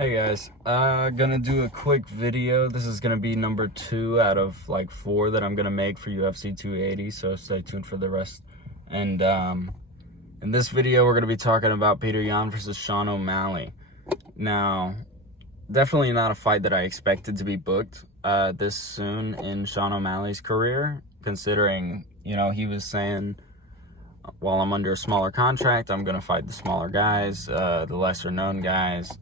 Hey guys, gonna do a quick video. This is gonna be number 2 out of like 4 that I'm gonna make for UFC 280, so stay tuned for the rest. And in this video we're gonna be talking about Petr Yan versus Sean O'Malley. Now, definitely not a fight that I expected to be booked this soon in Sean O'Malley's career, considering, you know, he was saying, while I'm under a smaller contract, I'm gonna fight the smaller guys, the lesser known guys,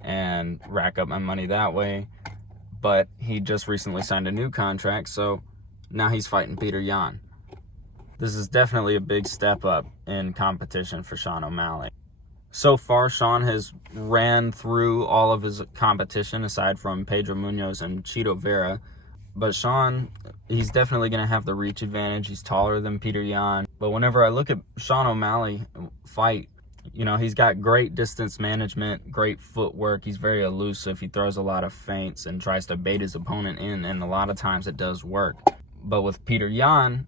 and rack up my money that way. But he just recently signed a new contract, so now he's fighting Petr Yan. This is definitely a big step up in competition for Sean O'Malley. So far, Sean has ran through all of his competition aside from Pedro Munoz and Chito Vera. But Sean, he's definitely going to have the reach advantage. He's taller than Petr Yan. But whenever I look at Sean O'Malley fight, you know, he's got great distance management, great footwork. He's very elusive. He throws a lot of feints and tries to bait his opponent in, and a lot of times it does work. But with Petr Yan,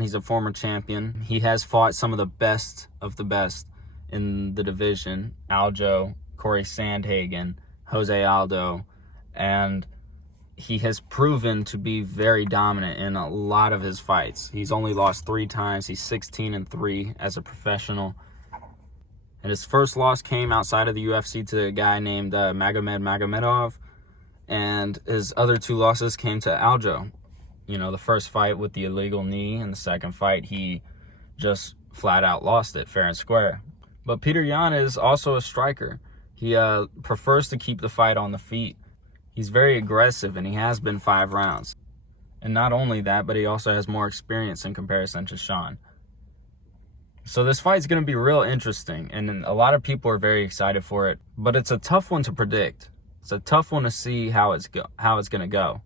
he's a former champion. He has fought some of the best in the division. Aljo, Corey Sandhagen, Jose Aldo, and he has proven to be very dominant in a lot of his fights. He's only lost 3 times. He's 16-3 as a professional. And his first loss came outside of the UFC to a guy named Magomed Magomedov. And his other 2 losses came to Aljo. You know, the first fight with the illegal knee, and the second fight he just flat out lost it, fair and square. But Petr Yan is also a striker. He prefers to keep the fight on the feet. He's very aggressive, and he has been 5 rounds. And not only that, but he also has more experience in comparison to Sean. So this fight's going to be real interesting, and a lot of people are very excited for it. But it's a tough one to predict. It's a tough one to see how it's going to go.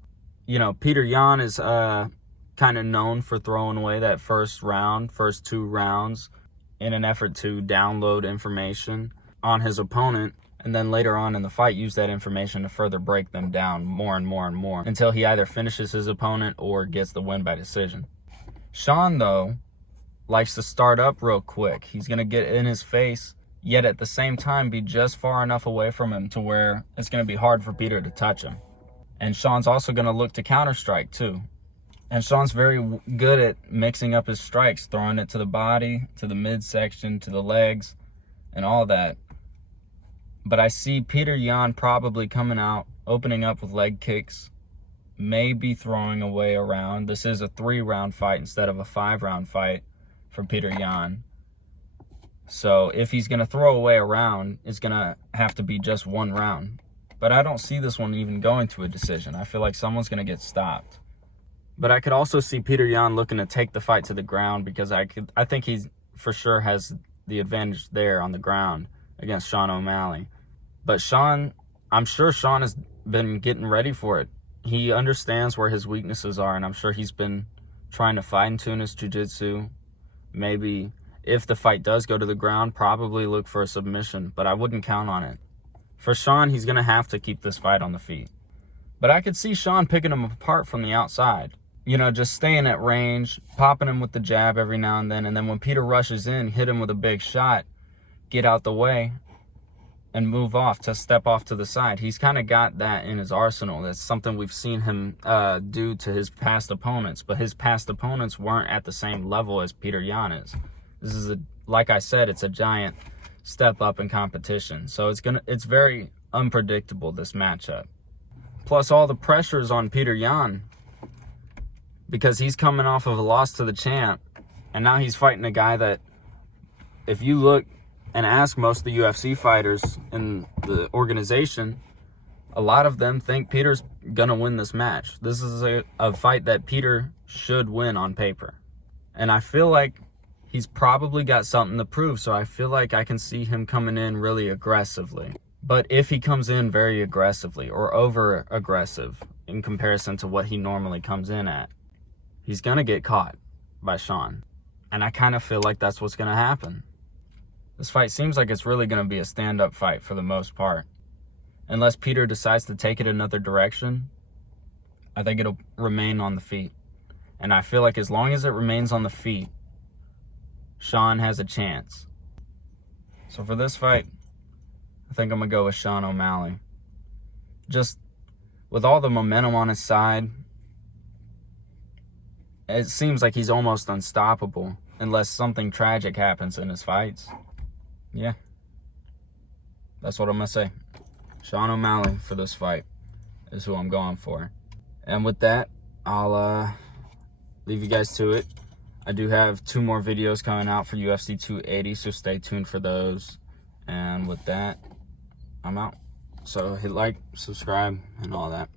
You know, Petr Yan is kind of known for throwing away that first 2 rounds in an effort to download information on his opponent, and then later on in the fight use that information to further break them down more and more and more until he either finishes his opponent or gets the win by decision. Sean, though, likes to start up real quick. He's going to get in his face, yet at the same time be just far enough away from him to where it's going to be hard for Petr to touch him. And Sean's also going to look to counter-strike too. And Sean's very good at mixing up his strikes, throwing it to the body, to the midsection, to the legs, and all that. But I see Petr Yan probably coming out, opening up with leg kicks, maybe throwing away a round. This is a 3-round fight instead of a 5-round fight for Petr Yan. So if he's going to throw away a round, it's going to have to be just 1 round. But I don't see this one even going to a decision. I feel like someone's going to get stopped. But I could also see Petr Yan looking to take the fight to the ground, because I think he for sure has the advantage there on the ground against Sean O'Malley. But Sean, I'm sure Sean has been getting ready for it. He understands where his weaknesses are, and I'm sure he's been trying to fine-tune his jiu-jitsu. Maybe if the fight does go to the ground, probably look for a submission, but I wouldn't count on it. For Sean, he's going to have to keep this fight on the feet. But I could see Sean picking him apart from the outside. You know, just staying at range, popping him with the jab every now and then when Petr rushes in, hit him with a big shot, get out the way, and move off, to step off to the side. He's kind of got that in his arsenal. That's something we've seen him do to his past opponents, but his past opponents weren't at the same level as Petr Yan is. This is, like I said, it's a giant step up in competition. So it's very unpredictable, this matchup. Plus all the pressure is on Petr Yan, because he's coming off of a loss to the champ, and now he's fighting a guy that, if you look and ask most of the UFC fighters in the organization, a lot of them think Peter's gonna win this match. This is a fight that Petr should win on paper. And I feel like he's probably got something to prove, so I feel like I can see him coming in really aggressively. But if he comes in very aggressively or over-aggressive in comparison to what he normally comes in at, he's gonna get caught by Sean. And I kind of feel like that's what's gonna happen. This fight seems like it's really going to be a stand-up fight for the most part. Unless Petr decides to take it another direction, I think it'll remain on the feet. And I feel like as long as it remains on the feet, Sean has a chance. So for this fight, I think I'm going to go with Sean O'Malley. Just with all the momentum on his side, it seems like he's almost unstoppable unless something tragic happens in his fights. Yeah. That's what I'm going to say. Sean O'Malley for this fight is who I'm going for. And with that, I'll leave you guys to it. I do have 2 more videos coming out for UFC 280, so stay tuned for those. And with that, I'm out. So hit like, subscribe, and all that.